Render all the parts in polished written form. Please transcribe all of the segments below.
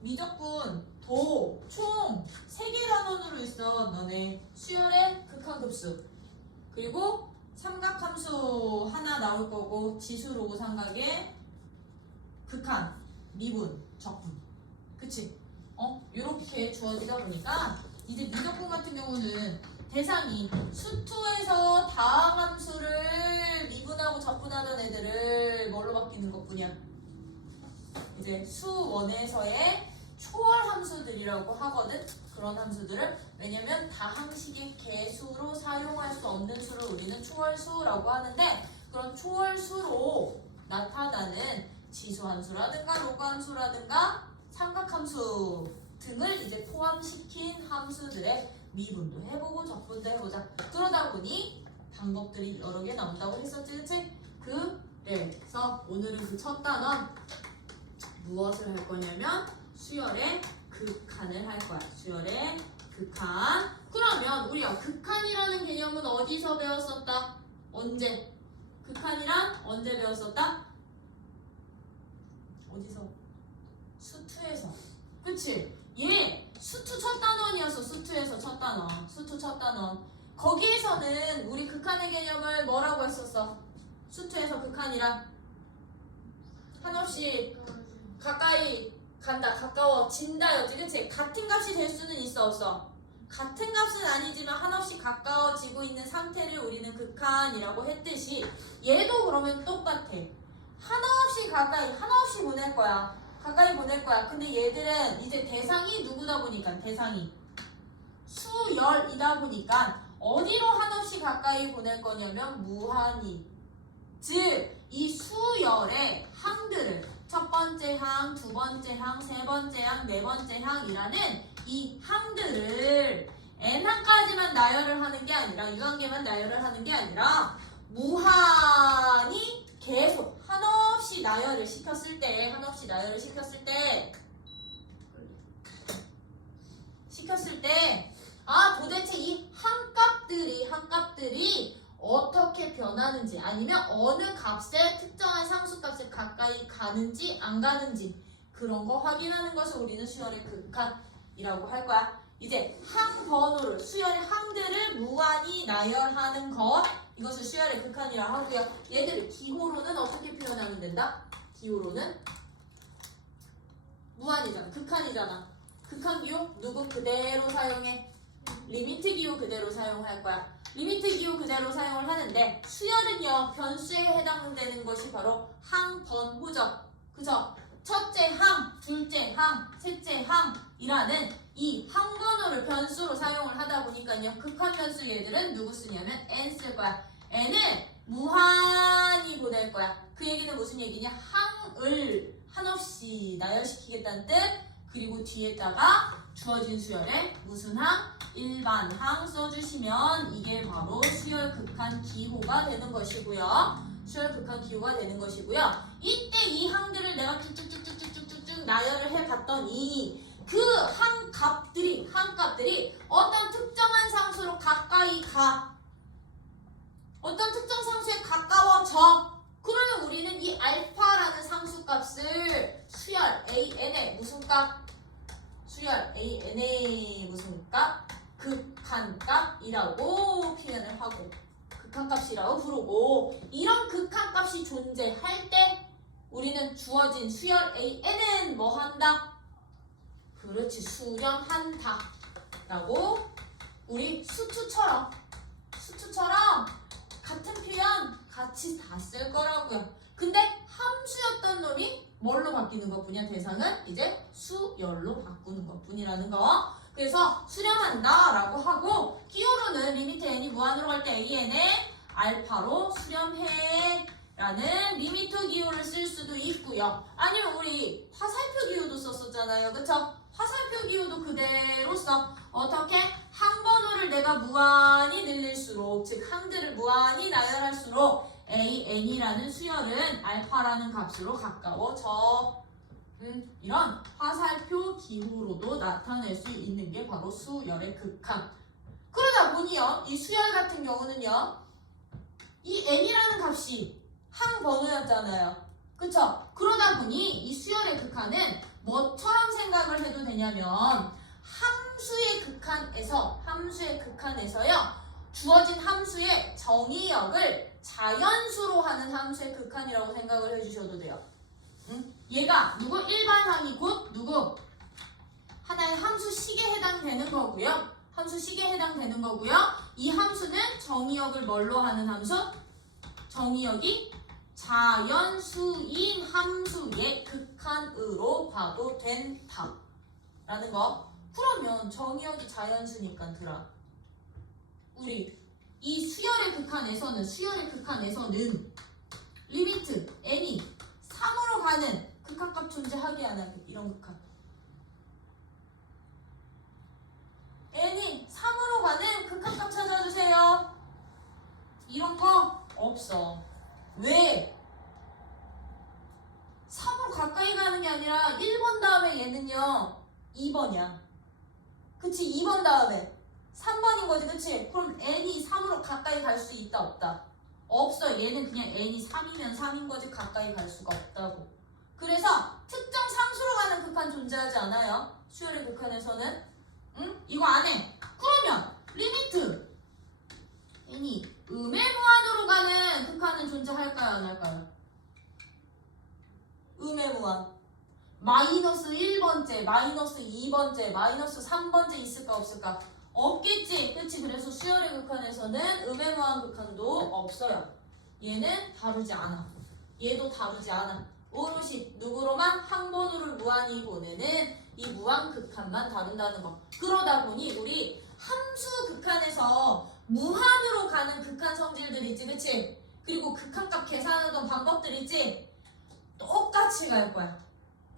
미적분, 도, 총 3개 단원으로 있어. 너네 수열의 극한급수. 그리고 삼각함수 하나 나올 거고 지수 로고 삼각의 극한, 미분, 적분. 그치? 요렇게 주어지다 보니까 이제 미적분 같은 경우는 대상이 수투에서 다항함수를 미분하고 적분하던 애들을 뭘로 바뀌는 것뿐이야. 이제 수원에서의 초월함수들이라고 하거든. 그런 함수들을 왜냐면 다항식의 개수로 사용할 수 없는 수를 우리는 초월수라고 하는데 그런 초월수로 나타나는 지수함수라든가 로그함수라든가 삼각함수 등을 이제 포함시킨 함수들의 미분도 해보고 적분도 해보자. 그러다 보니 방법들이 여러 개 나온다고 했었지, 그치? 그래서 오늘은 그 첫 단원 무엇을 할 거냐면 수열의 극한을 할 거야. 수열의 극한. 그러면 우리가 극한이라는 개념은 어디서 배웠었다? 언제? 극한이란 언제 배웠었다? 어디서? 수투에서. 그치? 얘 수투 첫 단원이었어. 수투에서 첫 단원. 수투 첫 단원. 거기에서는 우리 극한의 개념을 뭐라고 했었어? 수투에서 극한이란 한없이 가까이 간다, 가까워진다였지, 그치? 같은 값이 될 수는 있어, 없어? 같은 값은 아니지만 한없이 가까워지고 있는 상태를 우리는 극한이라고 했듯이 얘도 그러면 똑같아. 한없이 가까이, 한없이 보낼 거야. 가까이 보낼 거야. 근데 얘들은 이제 대상이 누구다 보니까, 대상이 수열이다 보니까 어디로 한없이 가까이 보낼 거냐면 무한히. 즉, 이 수열의 항들을 첫 번째 항, 두 번째 항, 세 번째 항, 네 번째 항이라는 이 항들을 n항까지만 나열을 하는 게 아니라 유한계만 나열을 하는 게 아니라 무한히 계속 한없이 나열을 시켰을 때 도대체 이 항값들이 어떻게 변하는지 아니면 어느 값에 특정한 상수값에 가까이 가는지 안 가는지 그런 거 확인하는 것을 우리는 수열의 극한이라고 할 거야. 이제 항 번호를 수열의 항들을 무한히 나열하는 것 이것을 수열의 극한이라고 하고요. 얘들을 기호로는 어떻게 표현하면 된다? 기호로는 무한이잖아. 극한이잖아. 극한 기호 누구 그대로 사용해? 리미트 기호 그대로 사용할 거야. 리미트 기호 그대로 사용을 하는데 수열은요 변수에 해당되는 것이 바로 항번호죠. 그죠? 첫째 항, 둘째 항, 셋째 항이라는 이 항번호를 변수로 사용을 하다 보니까요 극한 변수 얘들은 누구 쓰냐면 n 쓸 거야. n을 무한히 보낼 거야. 그 얘기는 무슨 얘기냐? 항을 한없이 나열시키겠다는 뜻. 그리고 뒤에다가 주어진 수열에 무슨 항? 일반 항 써주시면 이게 바로 수열 극한 기호가 되는 것이고요. 수열 극한 기호가 되는 것이고요. 이때 이 항들을 내가 쭉쭉쭉쭉쭉쭉쭉 나열을 해봤더니 그 항값들이 어떤 특정한 상수로 가까이 가. 어떤 특정 상수에 가까워져. 그러면 우리는 이 알파라는 상수값을 수열 AN의 무슨 값? 수열 AN의 무슨 값? 극한값이라고 표현을 하고 극한값이라고 부르고 이런 극한값이 존재할 때 우리는 주어진 수열 AN은 뭐 한다? 그렇지, 수렴한다 라고 우리 수투처럼 같은 표현 같이 다 쓸 거라고요. 근데 함수였던 놈이 뭘로 바뀌는 것뿐이야? 대상은 이제 수열로 바꾸는 것뿐이라는 거. 그래서 수렴한다 라고 하고 기호로는 리미트 n이 무한으로 갈 때 an에 알파로 수렴해 라는 리미트 기호를 쓸 수도 있고요. 아니면 우리 화살표 기호도 썼었잖아요. 그쵸? 화살표 기호도 그대로 써. 어떻게? 항번호를 내가 무한히 늘릴수록 즉 항들을 무한히 나열할수록 an이라는 수열은 알파라는 값으로 가까워져. 이런 화살표 기호로도 나타낼 수 있는 게 바로 수열의 극한. 그러다 보니요, 이 수열 같은 경우는요, 이 n이라는 값이 항번호였잖아요. 그쵸? 그러다 보니 이 수열의 극한은 뭐처럼 생각을 되냐면 함수의 극한에서요. 주어진 함수의 정의역을 자연수로 하는 함수의 극한이라고 생각을 해주셔도 돼요. 응? 얘가 누구? 일반항이 곧 누구? 하나의 함수식에 해당되는 거고요. 함수식에 해당되는 거고요. 이 함수는 정의역을 뭘로 하는 함수? 정의역이 자연수인 함수의 극한으로 봐도 된다. 라는 거. 그러면 정의역이 자연수니까 들어. 우리 이 수열의 극한에서는 리미트 n이 3으로 가는 극한값 존재하게 안 하게. 이런 극한. n이 3으로 가는 극한값 찾아주세요. 이런 거 없어. 왜? 3으로 가까이 가는 게 아니라 1번 다음에 얘는요 2번이야. 그치? 2번 다음에 3번인 거지. 그치? 그럼 n이 3으로 가까이 갈 수 있다 없다? 없어. 얘는 그냥 n이 3이면 3인 거지 가까이 갈 수가 없다고. 그래서 특정 상수로 가는 극한 존재하지 않아요. 수열의 극한에서는. 응? 이거 안 해. 그러면 리미트 n이 음의 무한으로 가는 극한은 존재할까요? 안 할까요? 음의 무한. 마이너스 1번째, 마이너스 2번째, 마이너스 3번째 있을까 없을까? 없겠지. 그치? 그래서 수열의 극한에서는 음의 무한 극한도 없어요. 얘는 다루지 않아. 얘도 다루지 않아. 오롯이 누구로만? 항번호를 무한히 보내는 이 무한 극한만 다룬다는 거. 그러다 보니 우리 함수 극한에서 무한으로 가는 극한 성질들 있지. 그치? 그리고 극한값 계산하던 방법들 있지? 똑같이 갈 거야.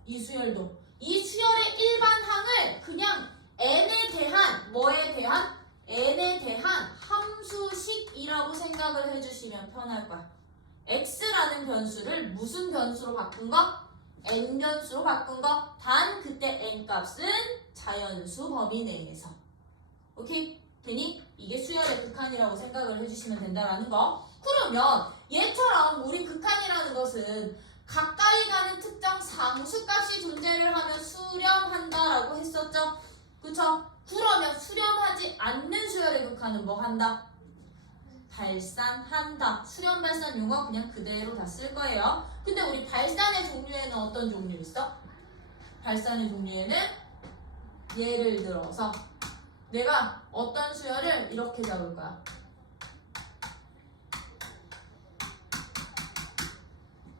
이 수열도. 이 수열의 일반항을 그냥 n에 대한 뭐에 대한? n에 대한 함수식이라고 생각을 해주시면 편할 거야. x라는 변수를 무슨 변수로 바꾼 거? n 변수로 바꾼 거. 단 그때 n 값은 자연수 범위 내에서. 오케이? 되니? 이게 수열의 극한이라고 생각을 해주시면 된다라는 거. 그러면 얘처럼 우리 극한이라는 것은 가까이 가는 특정 상수값이 존재를 하면 수렴한다라고 했었죠? 그쵸? 그러면 수렴하지 않는 수열의 극한은 뭐 한다? 발산한다. 수렴 발산 용어 그냥 그대로 다 쓸 거예요. 근데 우리 발산의 종류에는 어떤 종류 있어? 발산의 종류에는 예를 들어서 내가 어떤 수열을 이렇게 잡을 거야.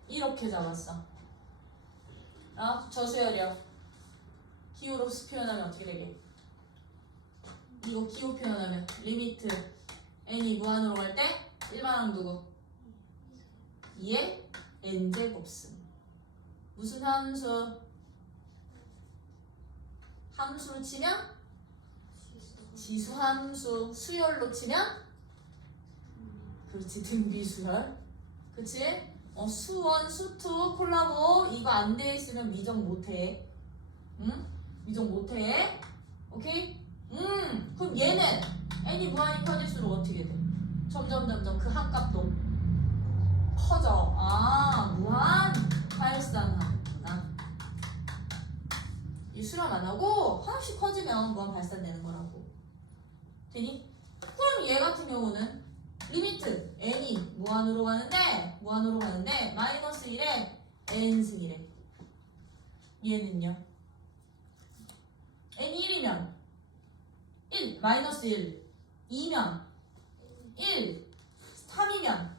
이렇게 잡았어. 저 수열이요. 기호로 표현하면 어떻게 되게? 이거 기호 표현하면 리미트 n이 무한으로 갈 때 일반항 누구? 2의 n제곱승. 무슨 함수? 함수로 치면 지수함수. 수열로 치면 그렇지 등비수열. 그치? 수원, 수투, 콜라보 이거 안 돼 있으면 미정 못해. 응? 미정 못해. 오케이? 그럼 얘는 n이 무한이 커질수록 어떻게 돼? 점점 그 한 값도 커져. 무한 발산하구나. 이 수렴 안 하고 하나씩 커지면 무한 발산되는 거라고. 되니? 그럼 얘 같은 경우는 리미트 n이 무한으로 가는데 마이너스 1에 n승이래. 얘는요? n이 1이면 1, 마이너스 1, 2면 1, 3이면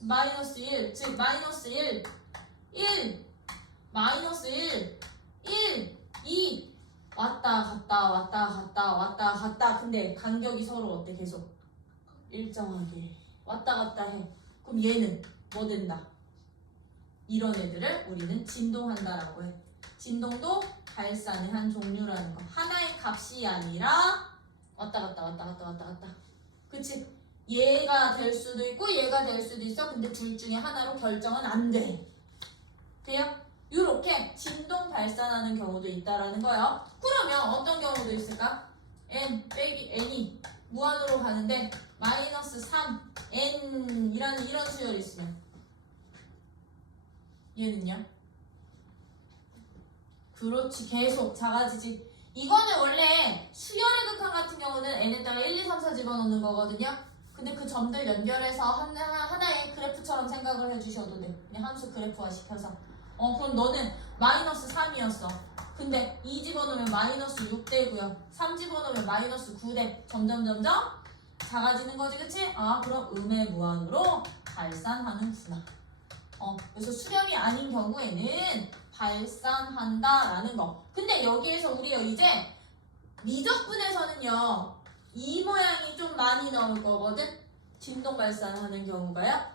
마이너스 1, 즉 마이너스 1, 1, 마이너스 1, 1, 2 왔다 갔다. 근데 간격이 서로 어때? 계속 일정하게 왔다 갔다 해. 그럼 얘는 뭐 된다? 이런 애들을 우리는 진동한다라고 해. 진동도 발산의 한 종류라는 거. 하나의 값이 아니라 왔다 갔다. 그치? 얘가 될 수도 있고 얘가 될 수도 있어. 근데 둘 중에 하나로 결정은 안 돼. 돼요? 이렇게 진동 발산하는 경우도 있다라는 거예요. 그러면 어떤 경우도 있을까? n 빼기 n이 무한으로 가는데 마이너스 3 n이라는 이런 수열이 있으면 얘는요? 그렇지. 계속 작아지지. 이거는 원래 수열의 극한 같은 경우는 n에다가 1, 2, 3, 4 집어넣는 거거든요. 근데 그 점들 연결해서 하나의 그래프처럼 생각을 해주셔도 돼. 그냥 함수 그래프화 시켜서. 그럼 너는 마이너스 3이었어. 근데 2 집어넣으면 마이너스 6되고요. 3 집어넣으면 마이너스 9대. 점점 작아지는 거지, 그치? 그럼 음의 무한으로 발산하는구나. 그래서 수렴이 아닌 경우에는 발산한다라는 거. 근데 여기에서 우리가 이제 미적분에서는요, 이 모양이 좀 많이 나올 거거든? 진동 발산하는 경우가요.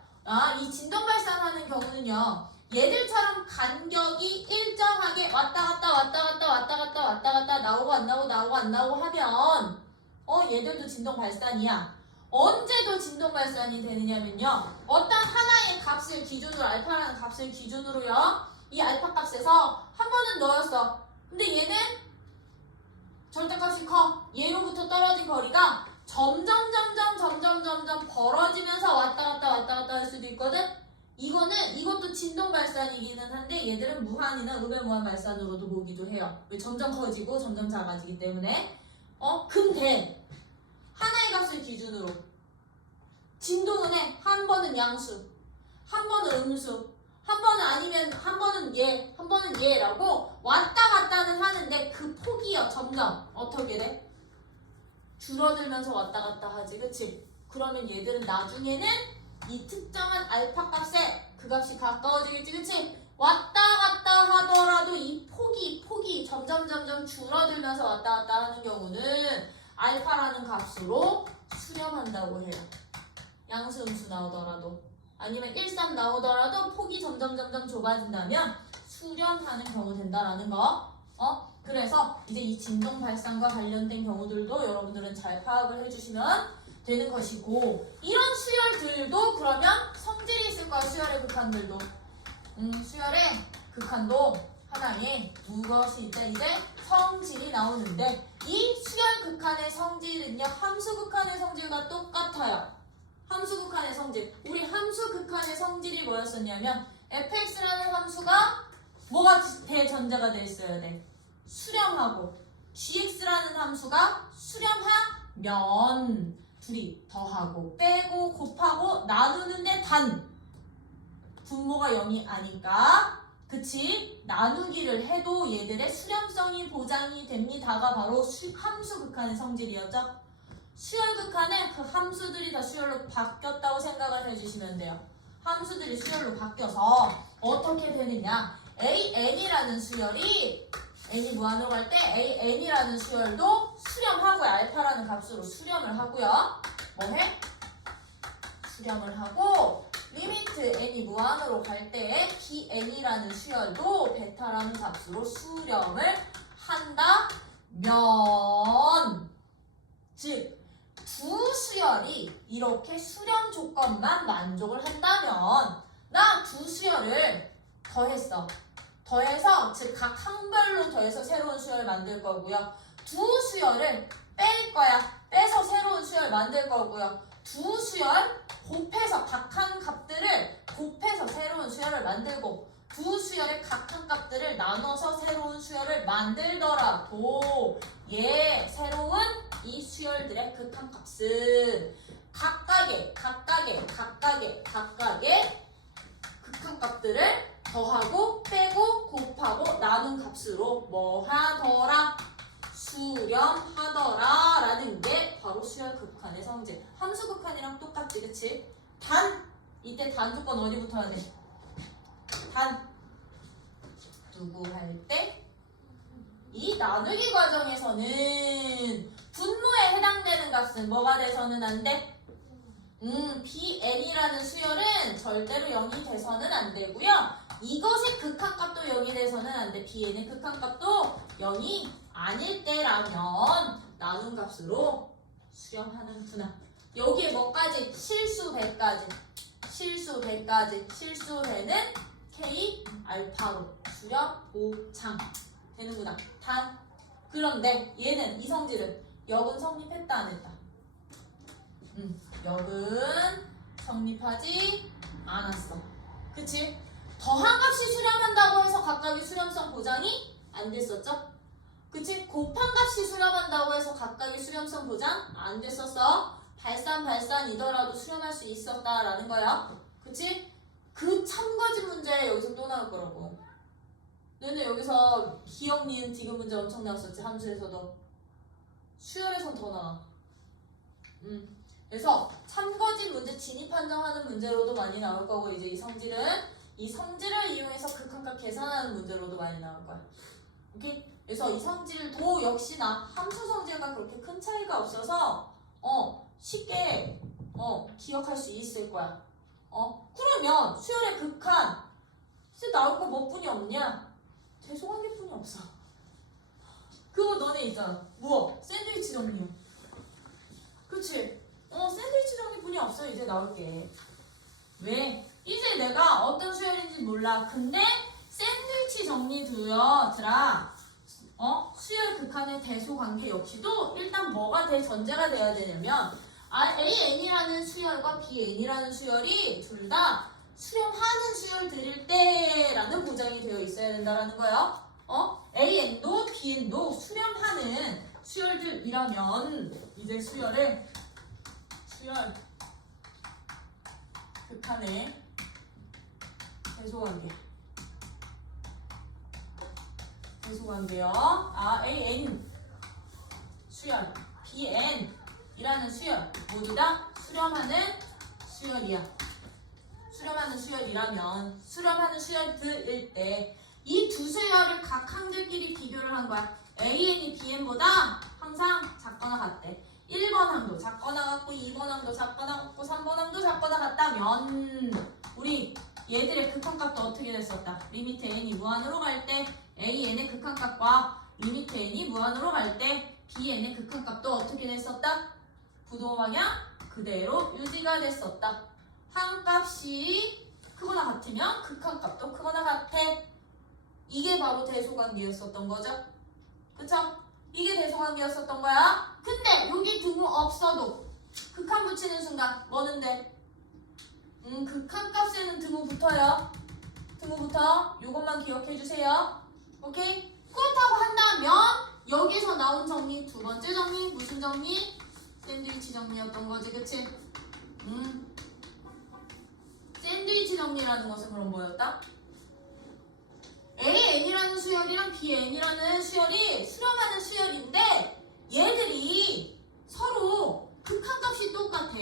이 진동 발산하는 경우는요, 얘들처럼 간격이 일정하게 왔다 갔다 나오고 안 나오고 하면 얘들도 진동 발산이야. 언제도 진동 발산이 되느냐면요, 어떤 하나의 값을 기준으로, 알파라는 값을 기준으로요, 이 알파 값에서 한 번은 넣었어. 근데 얘는 절대값이 커. 얘로부터 떨어진 거리가 점점 벌어지면서 왔다 갔다 할 수도 있거든. 이것도 진동 발산이기는 한데 얘들은 무한이나 음의 무한 발산으로도 보기도 해요. 왜? 점점 커지고 점점 작아지기 때문에. 근데 하나의 값을 기준으로 진동은 해. 한 번은 양수, 한 번은 음수, 한 번은 아니면 한 번은 얘라고 왔다 갔다는 하는데 그 폭이요, 점점 어떻게 돼? 줄어들면서 왔다 갔다 하지, 그치? 그러면 얘들은 나중에는 이 특정한 알파 값에 그 값이 가까워지겠지, 그치? 왔다 갔다 하더라도 이 폭이 점점 줄어들면서 왔다 갔다 하는 경우는 알파라는 값으로 수렴한다고 해요. 양수, 음수 나오더라도. 아니면 1, 3 나오더라도 폭이 점점 좁아진다면 수렴하는 경우 된다라는 거. 그래서 이제 이 진동 발산과 관련된 경우들도 여러분들은 잘 파악을 해주시면 되는 것이고, 이런 수열들도 그러면 성질이 있을 거야. 수열의 극한들도. 수열의 극한도 하나의 무엇이 있다, 이제 성질이 나오는데, 이 수열 극한의 성질은요, 함수 극한의 성질과 똑같아요. 함수 극한의 성질. 우리 함수 극한의 성질이 뭐였었냐면 fx라는 함수가 뭐가 대전제가 돼 있어야 돼? 수렴하고, gx라는 함수가 수렴하면 둘이 더하고 빼고 곱하고 나누는데 단 분모가 0이 아니까, 그치? 나누기를 해도 얘들의 수렴성이 보장이 됩니다가 바로 함수 극한의 성질이었죠. 수열 극한은 그 함수들이 다 수열로 바뀌었다고 생각을 해주시면 돼요. 함수들이 수열로 바뀌어서 어떻게 되느냐, AN이라는 수열이 n이 무한으로 갈 때 AN이라는 수열도 수렴하고요. 알파라는 값으로 수렴을 하고요. 뭐해? 수렴을 하고, 리미트 n이 무한으로 갈 때 BN이라는 수열도 베타라는 값으로 수렴을 한다면, 즉 두 수열이 이렇게 수렴 조건만 만족을 한다면, 나 두 수열을 더해서 즉 각 항별로 더해서 새로운 수열 만들 거고요. 두 수열을 뺄 거야. 빼서 새로운 수열 만들 거고요. 두 수열 곱해서 각한 값들을 곱해서 새로운 수열을 만들고, 두 수열의 각한 값들을 나눠서 새로운 수열을 만들더라도 새로운 이 수열들의 극한 값은 각각의 극한 값들을 더하고 빼고 곱하고 나눈 값으로 뭐 하더라? 수렴하더라 라는 게 바로 수열 극한의 성질. 함수 극한이랑 똑같지, 그치? 이때 단 조건 어디 붙어야 돼? 누구 할 때? 이 나누기 과정에서는 분모에 해당되는 값은 뭐가 돼서는 안 돼? BN이라는 수열은 절대로 0이 돼서는 안 되고요. 이것의 극한값도 0이 돼서는 안 돼. BN의 극한값도 0이 아닐 때라면 나눈 값으로 수렴하는구나. 여기에 뭐까지? 실수 배까지. 실수배는 K 알파로 수렴 보장 되는구나. 그런데 얘는 이 성질은 역은 성립했다 안 했다? 역은 성립하지 않았어. 그치? 더한 값이 수렴한다고 해서 각각의 수렴성 보장이 안 됐었죠? 그치? 곱한 값이 수렴한다고 해서 각각의 수렴성 보장 안 됐었어. 발산이더라도 수렴할 수 있었다라는 거야. 그치? 그 참가진 문제 여기서 또 나올 거라고. 너네 여기서 기억, 니은, 디귿 문제 엄청 나왔었지. 함수에서도. 수열에선 더 나와. 그래서 참거진 문제, 진입 판정하는 문제로도 많이 나올 거고, 이제 이 성질을 이용해서 극한값 계산하는 문제로도 많이 나올 거야. 오케이? 그래서 이 성질도 역시나 함수 성질과 그렇게 큰 차이가 없어서 쉽게 기억할 수 있을 거야. 그러면 수열의 극한 나올 거 뭐 뿐이 없냐? 대소관계뿐이 없어. 그거 너네 있잖아. 뭐? 샌드위치 정리요. 그치? 샌드위치 정리뿐이 없어. 이제 나올게. 왜? 이제 내가 어떤 수열인지 몰라. 근데 샌드위치 정리 두여들아. 수열 극한의 대소관계 역시도 일단 뭐가 전제가 돼야 되냐면 AN이라는 수열과 BN이라는 수열이 둘 다 수렴하는 수열들일 때라는 보장이 되어 있어야 된다는 거예요. AN도 BN도 수렴하는 수열들이라면 이제 수열 극한의 대소관계요. AN 수열, BN 이라는 수열 모두 다 수렴하는 수열이야. 수렴하는 수열이라면 수렴하는 수열들일 때 이 두 수열을 각 항들끼리 비교를 한 거야. AN이 BN보다 항상 작거나 같대. 1번 항도 작거나 같고 2번 항도 작거나 같고 3번 항도 작거나 같다면 우리 얘들의 극한값도 어떻게 됐었다? 리미트 n이 무한으로 갈 때 AN의 극한값과 리미트 n이 무한으로 갈 때 BN의 극한값도 어떻게 됐었다? 부동 방향 그대로 유지가 됐었다. 항값이 크거나 같으면 극한값도 크거나 같아. 이게 바로 대소관계였었던 거죠. 그쵸? 이게 대소관계였었던 거야. 근데 여기 등호 없어도 극한 붙이는 순간 뭐는데? 극한값에는 등호 붙어요. 등호 붙어. 요것만 기억해 주세요. 오케이? 그렇다고 한다면 여기서 나온 정리, 두 번째 정리 무슨 정리? 샌드위치 정리였던 거지, 그치? 샌드위치 정리라는 것은 그럼 뭐였다? AN이라는 수열이랑 BN이라는 수열이 수렴하는 수열인데 얘들이 서로 극한값이 똑같아.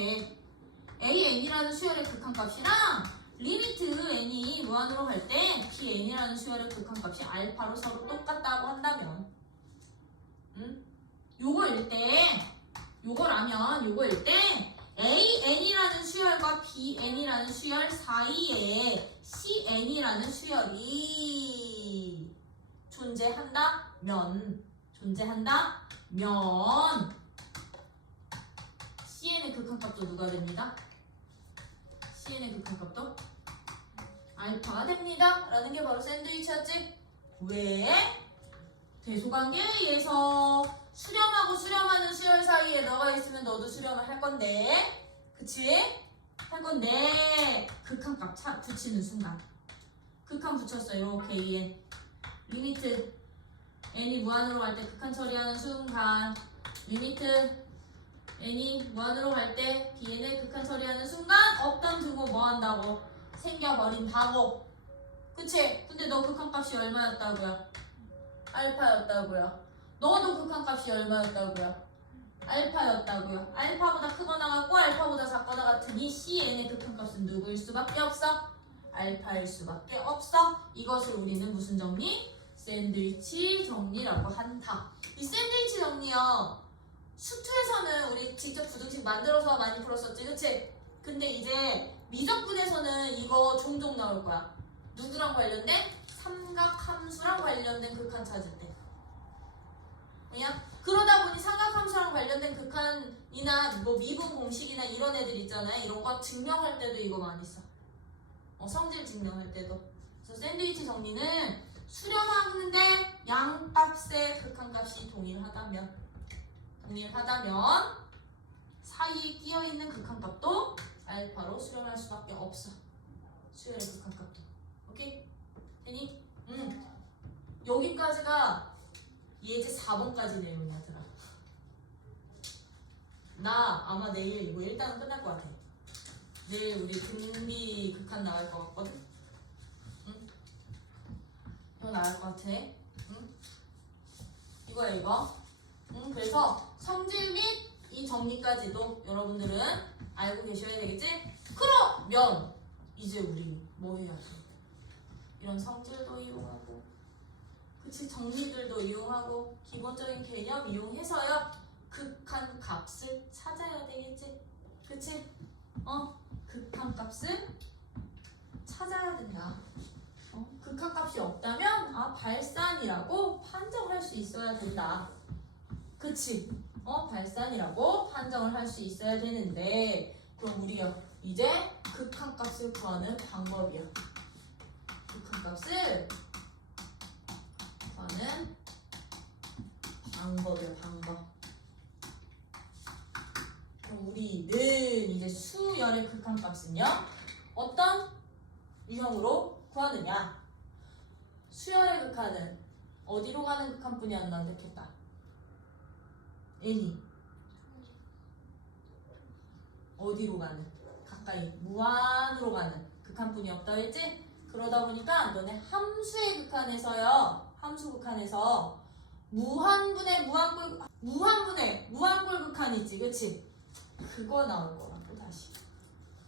AN이라는 수열의 극한값이랑 리미트 n이 무한으로 갈 때 BN이라는 수열의 극한값이 알파로 서로 똑같다고 한다면 요거일 때 AN이라는 수열과 BN이라는 수열 사이에 CN이라는 수열이 존재한다면 CN의 극한값도 누가 됩니다? CN의 극한값도 알파가 됩니다. 라는 게 바로 샌드위치였지? 왜? 대소관계에 의해서 수렴하고 수렴하는 수열 사이에 너가 있으면 너도 수렴을 할 건데, 그치? 할 건데 극한값 붙이는 순간 극한 붙였어. 이렇게 EN 리미트 n이 무한으로 갈 때 극한 처리하는 순간 리미트 n이 무한으로 갈 때 bn을 극한 처리하는 순간 없던 등호 뭐 한다고? 생겨버린다고. 그치? 근데 너 극한값이 얼마였다고요? 알파였다고요. 너도 극한값이 얼마였다고요? 알파였다고요. 알파보다 크거나 같고 알파보다 작거나 같으니 CN의 극한값은 누구일 수밖에 없어? 알파일 수밖에 없어. 이것을 우리는 무슨 정리? 샌드위치 정리라고 한다. 이 샌드위치 정리요. 수투에서는 우리 직접 부등식 만들어서 많이 풀었었지, 그치? 근데 이제 미적분에서는 이거 종종 나올 거야. 누구랑 관련된? 삼각함수랑 관련된 극한 찾을 때. 그냥 그러다 보니 삼각함수랑 관련된 극한이나 뭐 미분 공식이나 이런 애들 있잖아요. 이런 거 증명할 때도 이거 많이 써. 성질 증명할 때도. 그래서 샌드위치 정리는 수렴하는데 양값의 극한값이 동일하다면 사이에 끼어있는 극한값도 알파로 수렴할 수밖에 없어. 수열의 극한값도. 오케이? 되니? 여기까지가 예제 4번까지 내용이었더라. 나 아마 내일 이거 일단은 끝날 것 같아. 내일 우리 등비 극한 나갈 것 같거든? 응? 이거 나갈 것 같아. 응? 이거야 이거. 응? 그래서 성질 및 이 정리까지도 여러분들은 알고 계셔야 되겠지? 그러면 이제 우리 뭐 해야 돼? 이런 성질도 이용하고 그치? 정리들도 이용하고 기본적인 개념 이용해서요 극한 값을 찾아야 되겠지? 그치? 극한 값을 찾아야 된다. 극한 값이 없다면 발산이라고 판정할 수 있어야 된다. 그치? 발산이라고 판정을 할 수 있어야 되는데 그럼 우리요 이제 극한 값을 구하는 방법이야. 극한 값을 구하는 방법이야. 방법. 그럼 우리는 이제 수열의 극한 값은요 어떤 유형으로 구하느냐? 수열의 극한은 어디로 가는 극한뿐이 안 나오겠다. n이 어디로 가는? 가까이 무한으로 가는 극한뿐이 없다 했지? 그러다 보니까 너네 함수의 극한에서요 함수 극한에서 무한분의 무한꼴 극한 있지 그치? 그거 나올 거라고 다시.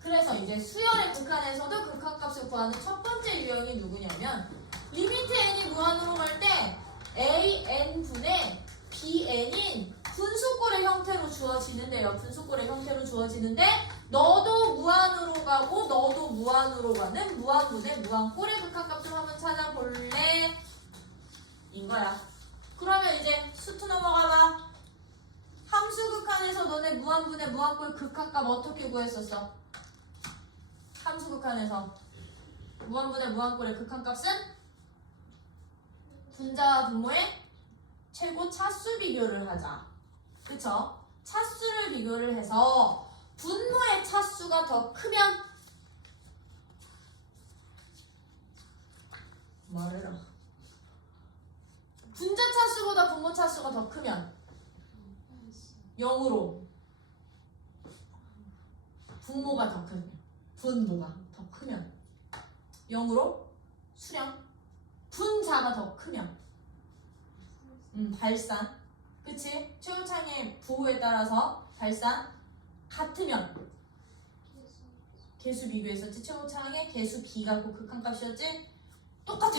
그래서 이제 수열의 극한에서도 극한값을 구하는 첫 번째 유형이 누구냐면 리미트 n이 무한으로 갈 때 an분의 bn인 분수꼴의 형태로 주어지는데요. 분수꼴의 형태로 주어지는데 너도 무한으로 가고 너도 무한으로 가는 무한분의 무한꼴의 극한값 좀 한번 찾아볼래? 인거야. 그러면 이제 수트 넘어가봐. 함수 극한에서 너네 무한분의 무한꼴 극한값 어떻게 구했었어? 함수 극한에서 무한분의 무한꼴의 극한값은 분자와 분모의 최고 차수 비교를 하자. 그쵸? 차수를 비교를 해서 분모의 차수가 더 크면 말해라. 분자 차수보다 분모 차수가 더 크면 0으로 분모가 더 크면 분모가 더 크면 0으로 수렴 분자가 더 크면 발산 그치? 최고창의 부호에 따라서 발산 같으면 개수 비교했었지? 최고창의 개수 B가 그 극한값이었지? 똑같아!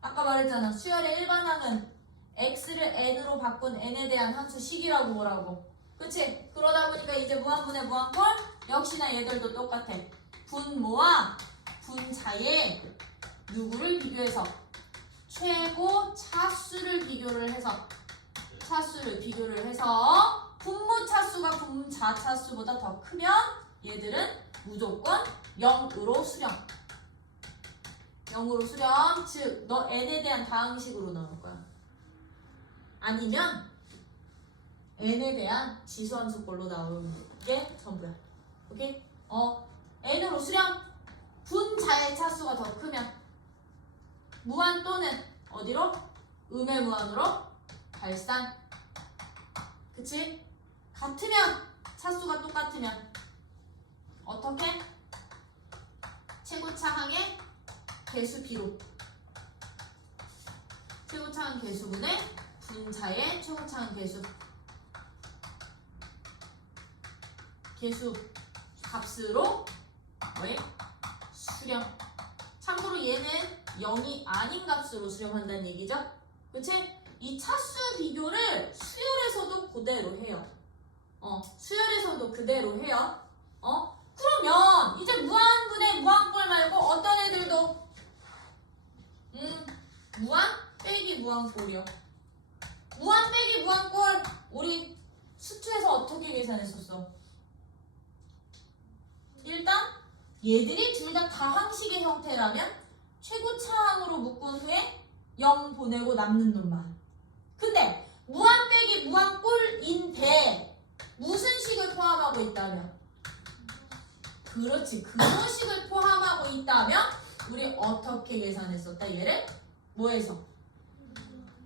아까 말했잖아 수열의 일반항은 x를 n으로 바꾼 n에 대한 함수 식이라고 뭐라고 그치? 그러다 보니까 이제 무한분의 무한꼴 역시나 얘들도 똑같아 분모와 분자의 누구를 비교해서 최고 차수를 비교를 해서 분모 차수가 분자 차수보다 더 크면 얘들은 무조건 0으로 수렴. 0으로 수렴. 즉, 너 n에 대한 다항식으로 나올 거야. 아니면 n에 대한 지수함수꼴로 나오는 게 전부야. 오케이? n으로 수렴. 분자의 차수가 더 크면 무한 또는 어디로? 음의 무한으로 발산. 그치? 같으면 차수가 똑같으면 어떻게? 최고차항의 개수 B로 최고차항 개수분의 분자의 최고차항 개수 값으로 왜? 수렴. 참고로 얘는 0이 아닌 값으로 수렴한다는 얘기죠. 그치? 이 차수 비교를 수열에서도 그대로 해요. 수열에서도 그대로 해요. 그러면 이제 무한분의 무한꼴 말고 어떤 애들도 무한 빼기 무한꼴이요. 무한 빼기 무한꼴 우리 수투에서 어떻게 계산했었어? 일단 얘들이 둘 다 다항식의 형태라면 최고차항으로 묶은 후에 0 보내고 남는 놈만. 근데 무한 빼기 무한꼴인데 무슨 식을 포함하고 있다면? 그렇지. 근호식을 포함하고 있다면 우리 어떻게 계산했었다? 얘를 뭐해서?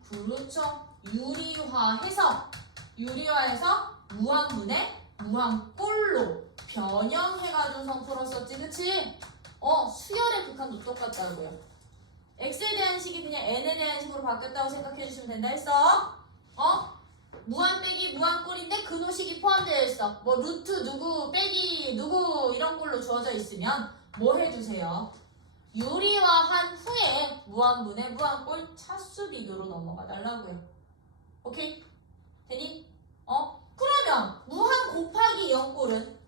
그렇죠. 유리화해서 무한분의 무한꼴로 변형해가지고선 풀었었지, 그치? 수열의 극한도 똑같다고요. x에 대한 식이 그냥 n에 대한 식으로 바뀌었다고 생각해주시면 된다 했어. 무한 빼기 무한꼴인데 근호식이 포함되어 있어. 뭐 루트 누구 빼기 누구 이런 꼴로 주어져 있으면 뭐 해주세요? 유리화한 후에 무한분의 무한꼴 차수 비교로 넘어가 달라고요. 오케이? 되니? 그러면 무한 곱하기 0꼴은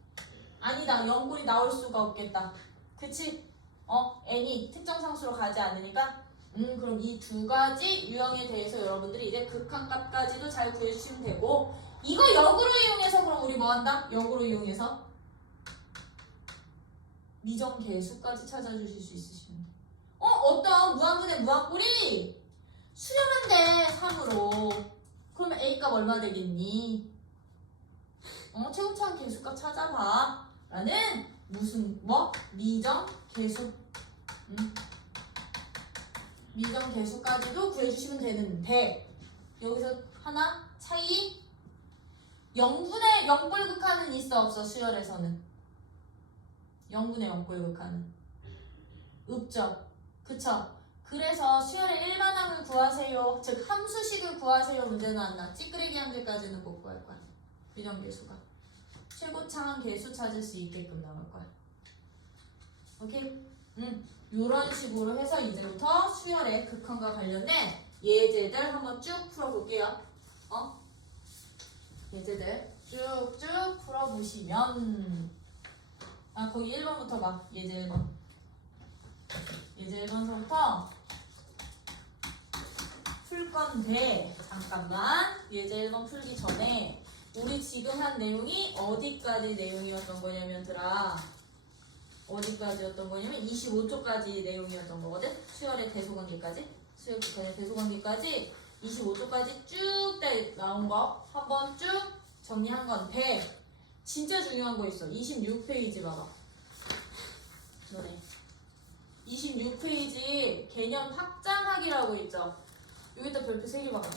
아니다. 0꼴이 나올 수가 없겠다. 그치? n이 특정 상수로 가지 않으니까 그럼 이 두 가지 유형에 대해서 여러분들이 이제 극한값까지도 잘 구해주시면 되고, 이거 역으로 이용해서 그럼 우리 뭐 한다? 역으로 이용해서 미정계수까지 찾아주실 수 있으시면 돼. 어떤 무한분의 무한꼴이 수렴한데 3으로 그러면 A값 얼마 되겠니? 최고차원 계수값 찾아봐 라는 무슨 미정계수 미정계수까지도 구해주시면 되는데, 여기서 하나 차이 0분의 0꼴 극한은 있어 없어? 수열에서는 0분의 0꼴 극한은 없죠. 그쵸? 그래서 수열의 일반항을 구하세요, 즉 함수식을 구하세요 문제는 안 나. 찌끄레기 함수까지는 못 구할 거야. 미정계수가 최고차원 계수 찾을 수 있게끔 나올 거야. 오케이? 이런 식으로 해서 이제부터 수열의 극한과 관련된 예제들 한번 쭉 풀어볼게요. 예제들 쭉쭉 풀어보시면, 거기 1번부터 봐. 예제 1번. 예제 1번서부터 풀 건데, 잠깐만. 예제 1번 풀기 전에 우리 지금 한 내용이 어디까지 내용이었던 거냐면 어디까지였던 거냐면 25초까지 내용이었던 거거든. 수열의 대소관계까지, 수열 극한의 대소관계까지 25초까지 쭉 나온 거 한번 쭉 정리한 건데, 진짜 중요한 거 있어. 26페이지 봐봐. 너네 26페이지 개념 확장하기라고 있죠. 여기다 별표 3개 봐봐.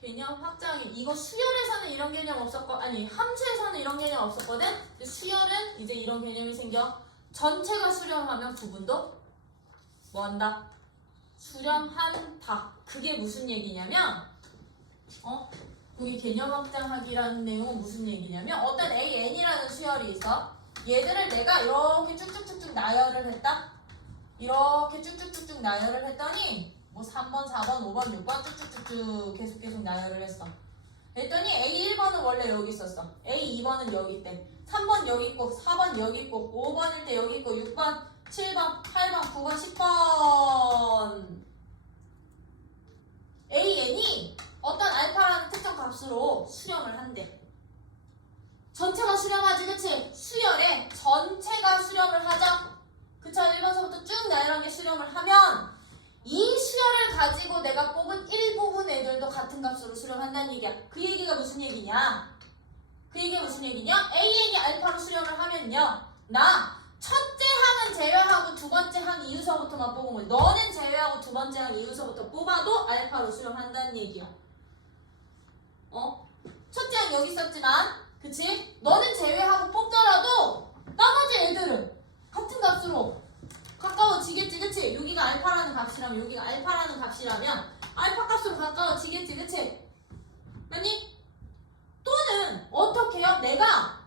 개념 확장하기. 이거 수열에서는 이런 개념 함수에서는 이런 개념 없었거든? 근데 수열은 이제 이런 개념이 생겨. 전체가 수렴하면 부분도 뭐 한다? 수렴한다. 그게 무슨 얘기냐면, 거기 개념 확장하기라는 내용은 무슨 얘기냐면, 어떤 AN이라는 수열이 있어. 얘들을 내가 이렇게 쭉쭉쭉쭉 나열을 했다? 이렇게 쭉쭉쭉쭉 나열을 했더니 뭐 3번, 4번, 5번, 6번 쭉쭉쭉쭉 계속 나열을 했어. 했더니 A1번은 원래 여기 있었어. A2번은 여기 있대. 3번 여기 있고, 4번 여기 있고, 5번일 때 여기 있고, 6번, 7번, 8번, 9번, 10번. AN이 어떤 알파라는 특정 값으로 수렴을 한대. 전체가 수렴하지, 그치? 수열에 전체가 수렴을 하죠? 그쵸? 1번서부터 쭉 나열하게 수렴을 하면 이 수열을 가지고 내가 뽑은 일부분 애들도 같은 값으로 수렴한다는 얘기야. 그 얘기가 무슨 얘기냐? AN이 알파로 수렴을 하면요, 나 첫째 항은 제외하고 두 번째 항 이유서부터만 뽑은 거야. 너는 제외하고 두 번째 항 이유서부터 뽑아도 알파로 수렴한다는 얘기야. 첫째 항 여기 있었지만, 그치? 너는 제외하고 뽑더라도 나머지 애들은 같은 값으로 가까워지겠지, 그치? 여기가 알파라는 값이라면 여기가 알파라는 값이라면 알파 값으로 가까워지겠지, 그치? 맞니? 또는 어떻게 해요? 내가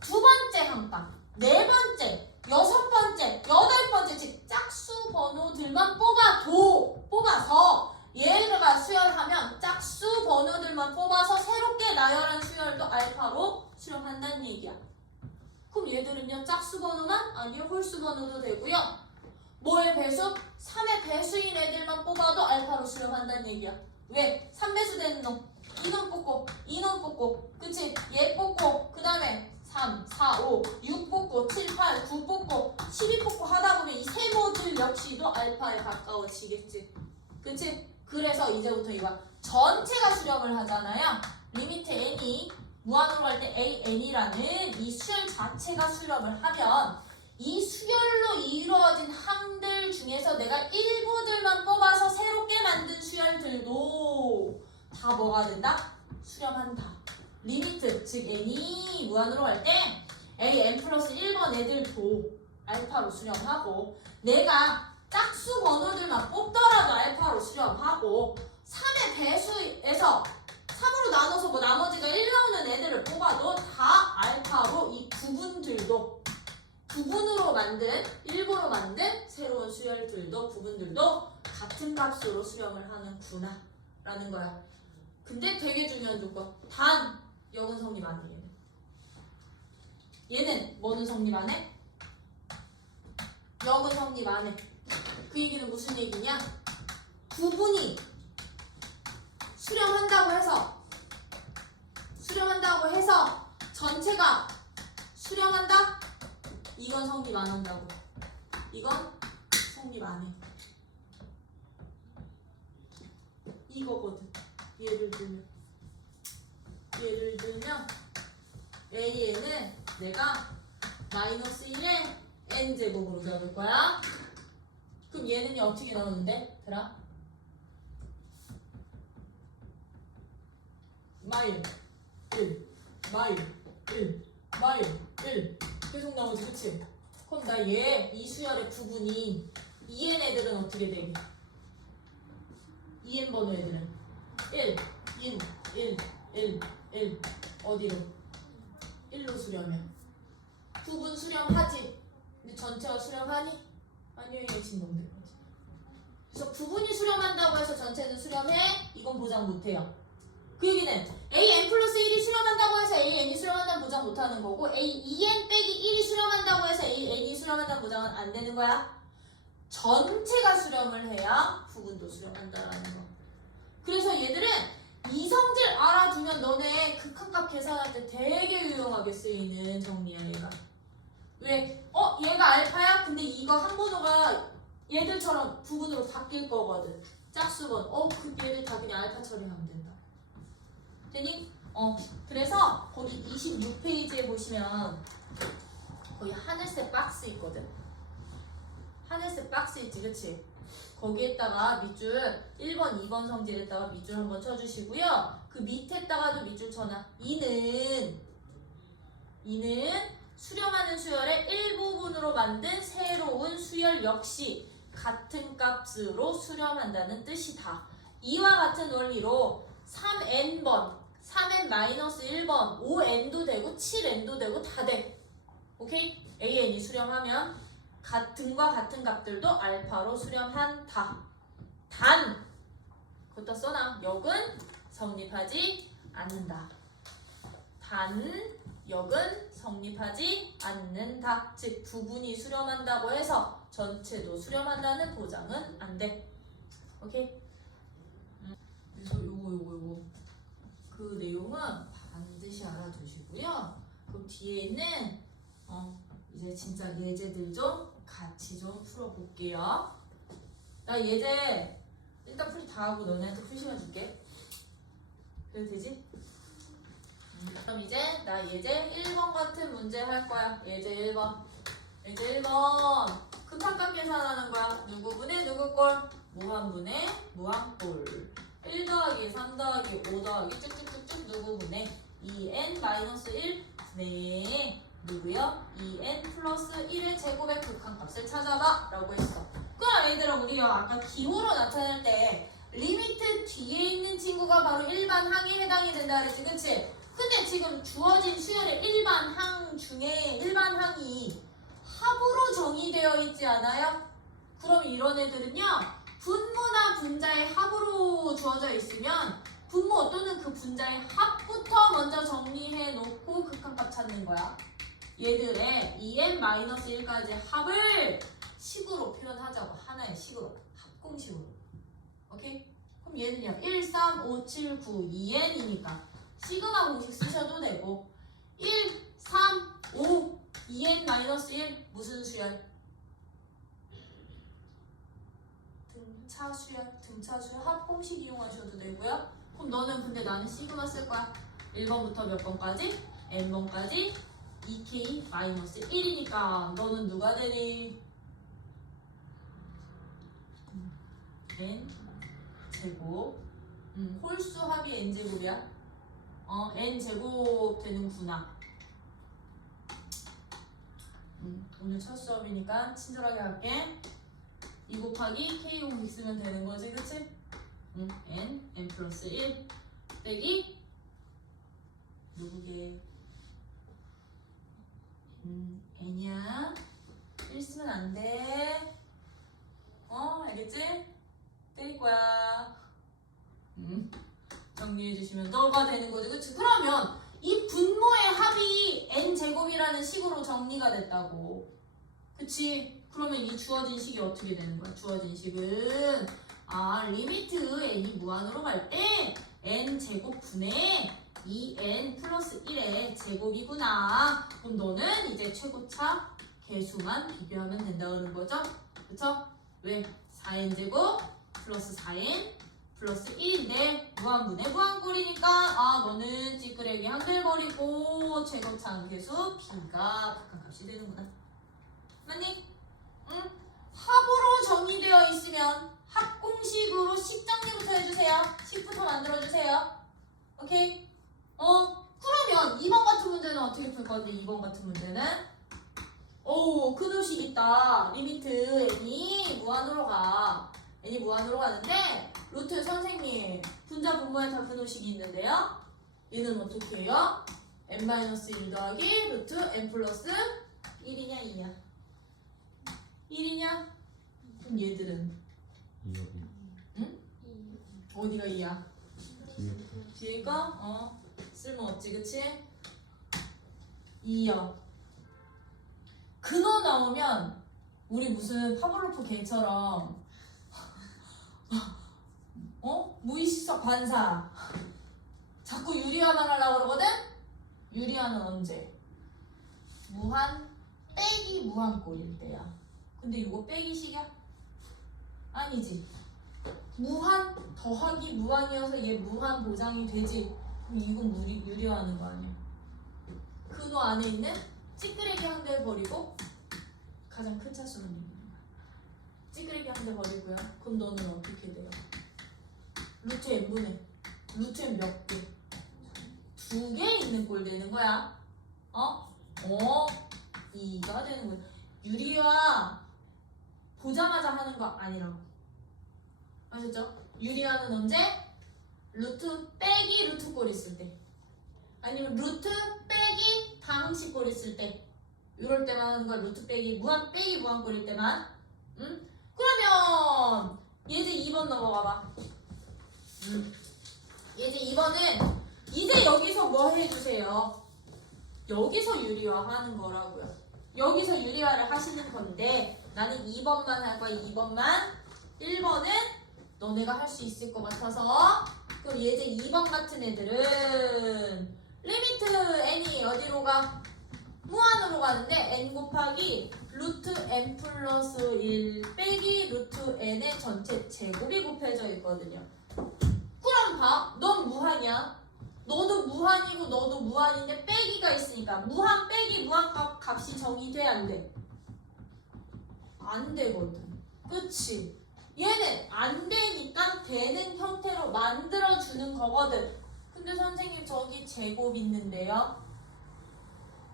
두 번째 항값, 네 번째, 여섯 번째, 여덟 번째 즉 짝수 번호들만 뽑아서 얘가 수열하면 짝수 번호들만 뽑아서 새롭게 나열한 수열도 알파로 수렴한다는 얘기야. 그럼 얘들은요, 짝수 번호만 아니요, 홀수 번호도 되고요. 뭐의 배수? 3의 배수인 애들만 뽑아도 알파로 수렴한다는 얘기야. 왜? 3배수 되는 놈, 이놈 뽑고, 이놈 뽑고, 그치? 얘 뽑고, 그 다음에 3, 4, 5, 6 뽑고, 7, 8, 9 뽑고, 12 뽑고 하다 보면 이 세모들 역시도 알파에 가까워지겠지. 그치? 그래서 이제부터 이거 전체가 수렴을 하잖아요. 리미트 n이 무한으로 갈 때 AN이라는 이 수열 자체가 수렴을 하면 이 수열로 이루어진 항들 중에서 내가 일부들만 뽑아서 새롭게 만든 수열들도 다 뭐가 된다? 수렴한다. 리미트, 즉 n이 무한으로 갈 때 a n 플러스 1번 애들도 알파로 수렴하고 내가 짝수 번호들만 뽑더라도 알파로 수렴하고 3의 배수에서 3으로 나눠서 뭐 나머지가 1 나오는 애들을 뽑아도 다 알파로 이 구분들도 구분으로 만든 일부로 만든 새로운 수열들도 구분들도 같은 값으로 수렴을 하는구나 라는 거야. 근데 되게 중요한 조건. 단 역은 성립 안 해. 얘는 뭐는 성립 안 해? 역은 성립 안 해. 그 얘기는 무슨 얘기냐? 구분이 수렴한다고 해서 전체가 수렴한다? 이건 성립 안 한다고. 이건 성립 안 해. 이거거든. 예를 들면 AN은 내가 마이너스 1의 n제곱으로 잡을 거야. 그럼 얘는 어떻게 나오는데? 들아? 마일 1 마일 1 마일 1 계속 나오지, 그치? 그럼 나 얘 이 수열의 부분이 2n 애들은 어떻게 되게? 2n 번호 애들은 1 어디로? 1로 수렴해. 부분 수렴하지. 근데 전체가 수렴하니? 아니요, 얘 진동될 거지. 그래서 부분이 수렴한다고 해서 전체는 수렴해? 이건 보장 못해요. 그 얘기는 AN 플러스 1이 수렴한다고 해서 AN이 수렴한다는 보장 못하는 거고 AN 빼기 1이 수렴한다고 해서 AN이 수렴한다는 보장은 안 되는 거야. 전체가 수렴을 해야 부분도 수렴한다라는 거. 그래서 얘들은 이성질 알아두면 너네 극한값 계산할 때 되게 유용하게 쓰이는 정리야, 얘가. 왜? 얘가 알파야? 근데 이거 한 번호가 얘들처럼 부분으로 바뀔 거거든. 짝수번. 그 얘들 다 그냥 알파 처리하면 된다. 되니? 그래서 거기 26페이지에 보시면 거기 하늘색 박스 있거든. 하늘색 박스 있지, 그치? 거기에다가 밑줄 1번, 2번 성질에다가 밑줄 한번 쳐주시고요. 그 밑에다가도 밑줄 쳐놔. 이는 수렴하는 수열의 일부분으로 만든 새로운 수열 역시 같은 값으로 수렴한다는 뜻이다. 이와 같은 원리로 3n번, 3n-1번, 5n도 되고 7n도 되고 다 돼. 오케이? an이 수렴하면 같은과 같은 값들도 알파로 수렴한다. 단, 그것도 써놔. 역은 성립하지 않는다. 단, 역은 성립하지 않는다. 즉, 부분이 수렴한다고 해서 전체도 수렴한다는 보장은 안 돼. 오케이? 그래서 요거. 그 내용은 반드시 알아두시고요. 그럼 뒤에 있는, 이제 진짜 예제들 좀 같이 좀 풀어볼게요. 나 예제 일단 풀이 다 하고 너네한테 풀 시간 줄게. 그래도 되지? 그럼 이제 나 예제 1번 같은 문제 할 거야. 예제 1번. 예제 1번. 극한값 계산하는 거야. 누구 분의 누구 꼴? 무한분의 무한꼴. 1 더하기 3 더하기 5 더하기 쭉쭉쭉쭉 누구 분의 2n-1 네. 누구요? 2n 플러스 1의 제곱의 극한값을 찾아봐 라고 했어. 그럼 얘들아, 우리 아까 기호로 나타낼 때 리미트 뒤에 있는 친구가 바로 일반 항에 해당이 된다 그랬지, 그치? 근데 지금 주어진 수열의 일반 항 중에 일반 항이 합으로 정의되어 있지 않아요? 그럼 이런 애들은요, 분모나 분자의 합으로 주어져 있으면 분모 또는 그 분자의 합부터 먼저 정리해 놓고 극한값 찾는 거야. 얘들의 2n-1까지 합을 식으로 표현하자고. 하나의 식으로. 합공식으로. 오케이? 그럼 얘는요. 1, 3, 5, 7, 9, 2n이니까 시그마 공식 쓰셔도 되고 1, 3, 5, 2n-1 무슨 수열? 등차 수열 합공식 이용하셔도 되고요. 그럼 너는 근데 나는 시그마 쓸 거야. 1번부터 몇 번까지? n번까지 2k 마이너스 1이니까 너는 누가 되니? n 제곱 홀수 합이 n 제곱이야? n 제곱 되는구나. 오늘 첫 수업이니까 친절하게 할게. 2 곱하기 k 곱이 쓰면 되는 거지, 그치? n 플러스 1 빼기 누구게? n이야. 1 쓰면 안 돼. 알겠지? 때릴 거야. 정리해 주시면 너가 되는 거지, 그치? 그러면 이 분모의 합이 n제곱이라는 식으로 정리가 됐다고. 그치? 그러면 이 주어진 식이 어떻게 되는 거야? 주어진 식은 리미트 n이 무한으로 갈 때 n제곱 분의 2n 플러스 1의 제곱이구나. 그럼 너는 이제 최고차 개수만 비교하면 된다는 거죠? 그쵸? 왜? 4n제곱 플러스 4n 플러스 1인데 무한분의 무한꼴이니까 너는 찌끄레기 한글 버리고 최고차 개수 b가 각각값이 되는구나. 맞니? 응? 합으로 정의되어 있으면 합공식으로 식 정리부터 해주세요. 식부터 만들어주세요. 오케이? 그러면 2번 같은 문제는 어떻게 풀 건데? 2번 같은 문제는 근호식 있다. 리미트 n이 무한으로 가. n이 무한으로 가는데 루트 선생님 분자 분모에 다 근호식이 있는데요. 얘는 어떻게 해요? n-1 더하기 루트 n 플러스 1이냐 2냐? 1이냐? 그럼 얘들은 2요. 응? 어디가 2야? 뒤에 거? 쓸모없지, 그치? 2요. 근호 나오면 우리 무슨 파블로프 개처럼 무의식적 반사 자꾸 유리화만 하려고 그러거든? 유리화는 언제? 무한 빼기 무한꼴일 때야. 근데 이거 빼기식이야? 아니지. 무한 더하기 무한이어서 얘 무한 보장이 되지. 그럼 이건 유리화하는 거 아니야. 근호 안에 있는 찌끄레기 한 대 버리고 가장 큰 차수는 있는 거야. 찌끄레기 한 대 버리고요. 그럼 너는 어떻게 돼요? 루트 n분의 루트 n 몇 개? 2개 있는 꼴 되는 거야. 2가 되는 거야. 유리화 보자마자 하는 거 아니라고. 아셨죠? 유리화는 언제? 루트 빼기 루트 꼴 있을 때. 아니면 루트 빼기 다항식 꼴 있을 때. 이럴 때만 하는 거야. 루트 빼기 무한 빼기 무한 꼴일 때만. 응? 그러면 예제 2번 넘어가봐. 예제 2번은 이제 여기서 뭐 해주세요? 여기서 유리화하는 거라고요. 여기서 유리화를 하시는 건데 나는 2번만 할 거야. 2번만. 1번은 너네가 할 수 있을 것 같아서. 그럼 예제 2번 같은 애들은 리미트 n이 어디로 가? 무한으로 가는데 n 곱하기 루트 n 플러스 1 빼기 루트 n의 전체 제곱이 곱해져 있거든요. 그럼 봐. 넌 무한이야. 너도 무한이고 너도 무한인데 빼기가 있으니까 무한 빼기 무한 값이 정의돼 안 돼? 안 되거든. 그치? 얘는 안 되니까 되는 형태로 만들어주는 거거든. 근데 선생님 저기 제곱 있는데요.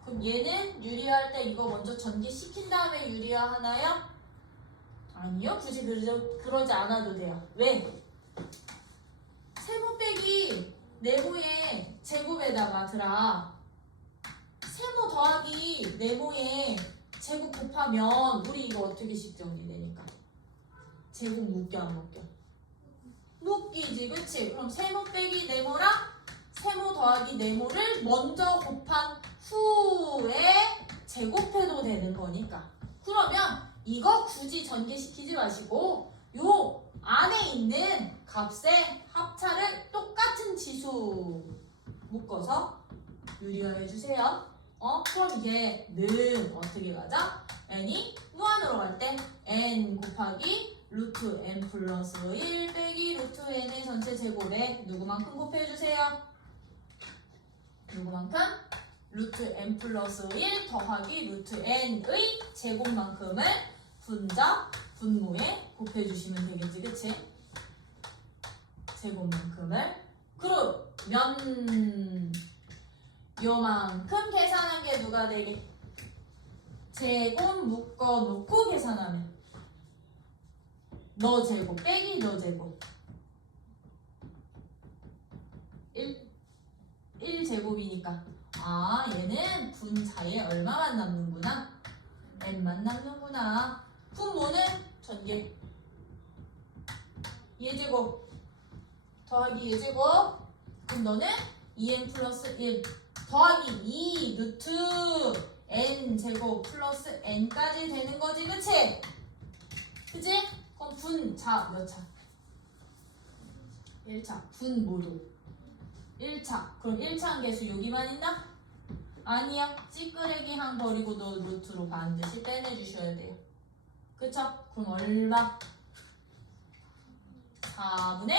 그럼 얘는 유리화할 때 이거 먼저 전개시킨 다음에 유리화 하나요? 아니요. 굳이 그러지 않아도 돼요. 왜? 세모 빼기 네모의 제곱에다가 세모 더하기 네모의 제곱 곱하면 우리 이거 어떻게 식 정리되니까? 제곱 묶여 안 묶여? 묶이지, 그치? 그럼 세모 빼기 네모랑 세모 더하기 네모를 먼저 곱한 후에 제곱해도 되는 거니까. 그러면 이거 굳이 전개시키지 마시고 요 안에 있는 값의 합차를 똑같은 지수 묶어서 유리화해 주세요. 그럼 얘는 어떻게 가자? n이 무한으로 갈 때 n 곱하기 루트 n 플러스 1 빼기 루트 n의 전체 제곱에 누구만큼 곱해주세요? 누구만큼? 루트 n 플러스 1 더하기 루트 n의 제곱만큼을 분자, 분모에 곱해주시면 되겠지, 그치? 제곱만큼을. 그러면 요만큼 계산한 게 누가 되게? 제곱 묶어놓고 계산하면 너 제곱 빼기 너 제곱 1제곱이니까 아 얘는 분자에 얼마만 남는구나? n만 남는구나. 분모는 전개 얘제곱 더하기 얘제곱. 그럼 너는 2n 플러스 1 더하기 2 루트 n 제곱 플러스 n까지 되는 거지, 그치? 그치? 그럼 분자 몇 차? 1차. 분모도 1차. 그럼 1차 계수 여기만 있나? 아니야. 찌끄레기 한 버리고 너 루트로 반드시 빼내주셔야 돼요. 그쵸? 그럼 얼마? 4분의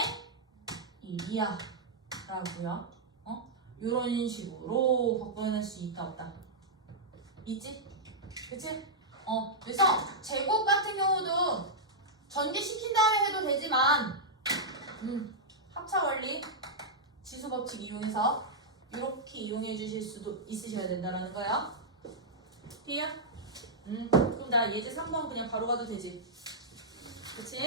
1이야 라고요. 요런 식으로 바꿔낼 수 있다 없다? 있지? 그치? 그래서 제곱 같은 경우도 전개시킨 다음에 해도 되지만 합차 원리 지수 법칙 이용해서 이렇게 이용해 주실 수도 있으셔야 된다라는 거야. 이해요? 그럼 나 예제 3번 그냥 바로 가도 되지. 그치?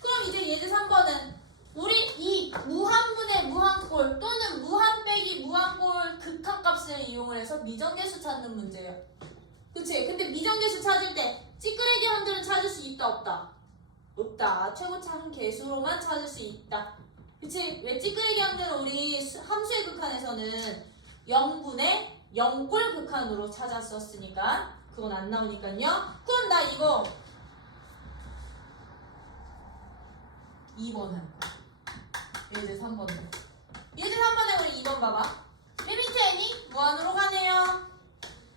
그럼 이제 예제 3번은 우리 이 무한분의 무한꼴 또는 무한 빼기 무한꼴 극한값을 이용을 해서 미정계수 찾는 문제예요. 그치? 근데 미정계수 찾을 때 찌끄레기 함들은 찾을 수 있다 없다? 없다. 최고차는 개수로만 찾을 수 있다. 그치? 왜 찌끄레기 함들은 우리 함수의 극한에서는 0분의 0꼴 극한으로 찾았었으니까 그건 안 나오니까요. 그럼 나 이거 2번 할 거야. 예제 3번도. 예제 3번에 우리 2번 봐봐. 리미트 n이 무한으로 가네요.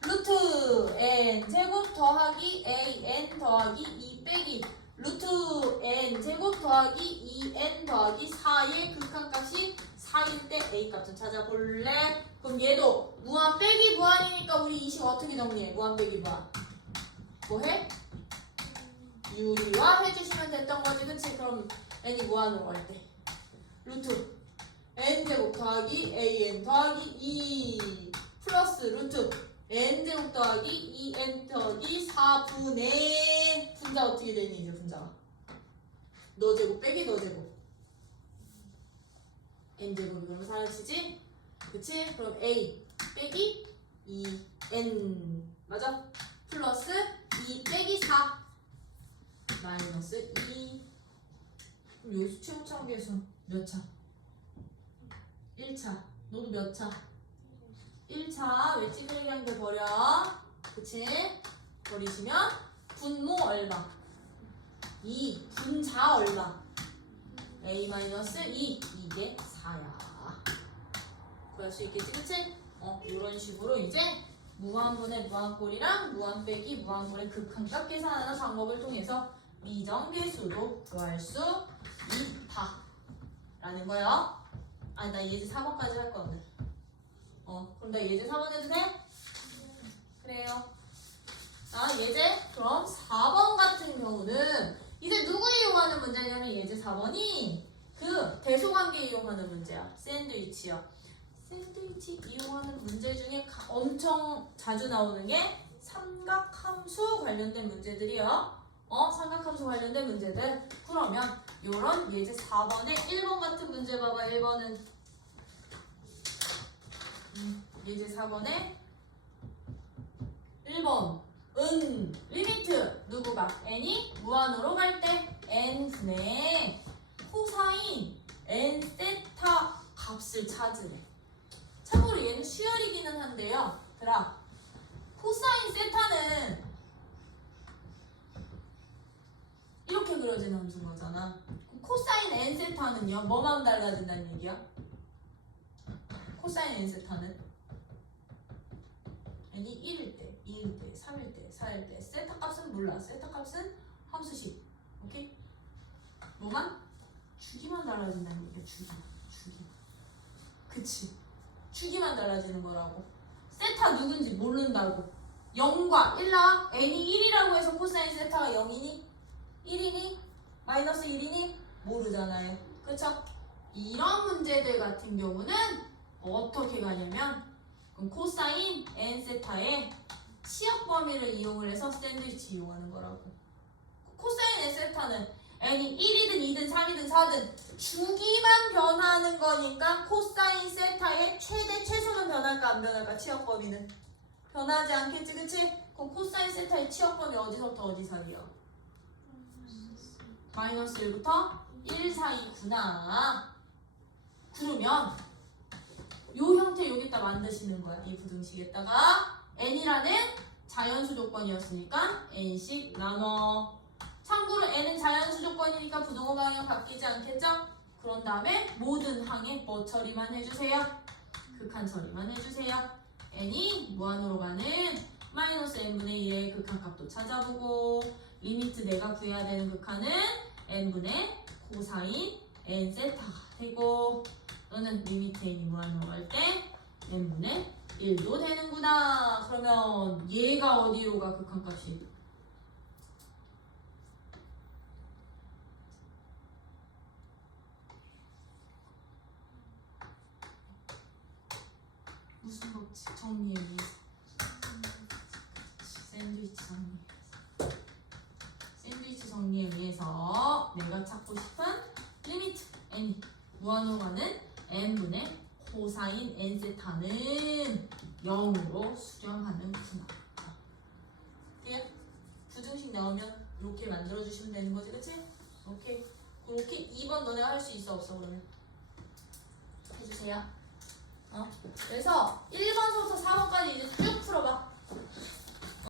루트 n 제곱 더하기 an 더하기 2 빼기 루트 n 제곱 더하기 2n 더하기 4의 극한값이 4일 때 a 값 좀 찾아볼래? 그럼 얘도 무한 빼기 무한이니까 우리 이 식 어떻게 정리해? 무한 빼기 무한. 뭐 해? 유리화 해주시면 됐던 거지, 그치? 그럼 n이 무한으로 갈 때 루트 n제곱 더하기 an 더하기 2 플러스 루트 n제곱 더하기 2n 더하기 4분의 분자 어떻게 되니 이제 분자가? 너 제곱 빼기 너 제곱 n제곱이 그러면 사라지지? 그치? 그럼 a 빼기 2n 맞아? 플러스 2 빼기 4 마이너스 2. 그럼 여기서 최고차계수 몇 차? 1차. 너도 몇 차? 1차. 왜 찌그레기 한 개 버려? 그치? 버리시면 분모 얼마? 2. 분자 얼마? a-2 2대 4야. 구할 수 있겠지, 그치? 이런 식으로 이제 무한분의 무한꼴이랑 무한 빼기 무한꼴의 극한값 계산하는 방법을 통해서 미정계수도 구할 수 있다 라는 거예요. 아니 나 예제 4번까지 할 건데. 그럼 나 예제 4번 해도 돼? 그래요. 자 예제 그럼 4번 같은 경우는 이제 누구 이용하는 문제냐면 예제 4번이 그 대소관계 이용하는 문제야. 샌드위치요. 샌드위치 이용하는 문제 중에 엄청 자주 나오는 게 삼각함수 관련된 문제들이요. 삼각함수 관련된 문제들. 그러면 요런 예제 4번에 1번 같은 문제 봐봐. 1번은 예제 4번에 1번 리미트 누구가? n이 무한으로 갈 때 n분의 코사인 n 세타 값을 찾으래. 참고로 얘는 수열이기는 한데요. 그라 코사인 세타는 이렇게 그려지는 함수인 거잖아. 코사인 n 세타는요. 뭐만 달라진다는 얘기야? 코사인 n 세타는 n이 1일 때, 2일 때, 3일 때, 4일 때 세타 값은 몰라. 세타 값은 함수식. 오케이? 뭐만? 주기만 달라진다는 얘기야. 주기. 그치? 주기만 달라지는 거라고. 세타 누군지 모른다고. 0과 1 나와? n이 1이라고 해서 코사인 세타가 0이니? 1이니? 마이너스 1이니? 모르잖아요. 그쵸? 이런 문제들 같은 경우는 어떻게 가냐면 그럼 코사인 n 세타의 치역 범위를 이용을 해서 샌드위치 이용하는 거라고. 코사인 n 세타는 n이 1이든 2든 3이든 4든 주기만 변하는 거니까 코사인 세타의 최대 최소는 변할까 안 변할까? 치역 범위는 변하지 않겠지, 그치? 그럼 코사인 세타의 치역 범위 어디서부터 어디 사이야? 마이너스 1부터 1 사이구나. 그러면 요 형태 여기다 만드시는 거야. 이 부등식에다가 n이라는 자연수 조건이었으니까 n씩 나눠. 참고로 n은 자연수 조건이니까 부등호 방향 바뀌지 않겠죠? 그런 다음에 모든 항에 뭐 처리만 해주세요? 극한 처리만 해주세요. n이 무한으로 가는 마이너스 n분의 1의 극한값도 찾아보고 리미트 내가 구해야 되는 극한은 n분의 코사인 n 세타가 되고 너는 리미트 n이 무한으로 갈 때 n분의 1도 되는구나. 그러면 얘가 어디로 가 극한값이? 무슨 법칙 정리해 위해서 샌드위치 정리에 위해서 내가 찾고 싶은 리미트 n이 무한으로 가는 n분의 코사인 n 세타는 0으로 수렴하는구나. 이게 부등식 나오면 이렇게 만들어주시면 되는 거지, 그치? 오케이. 그렇게 2번 너네가 할 수 있어 없어 그러면? 해주세요. 그래서 1번서부터 4번까지 이제 쭉 풀어봐.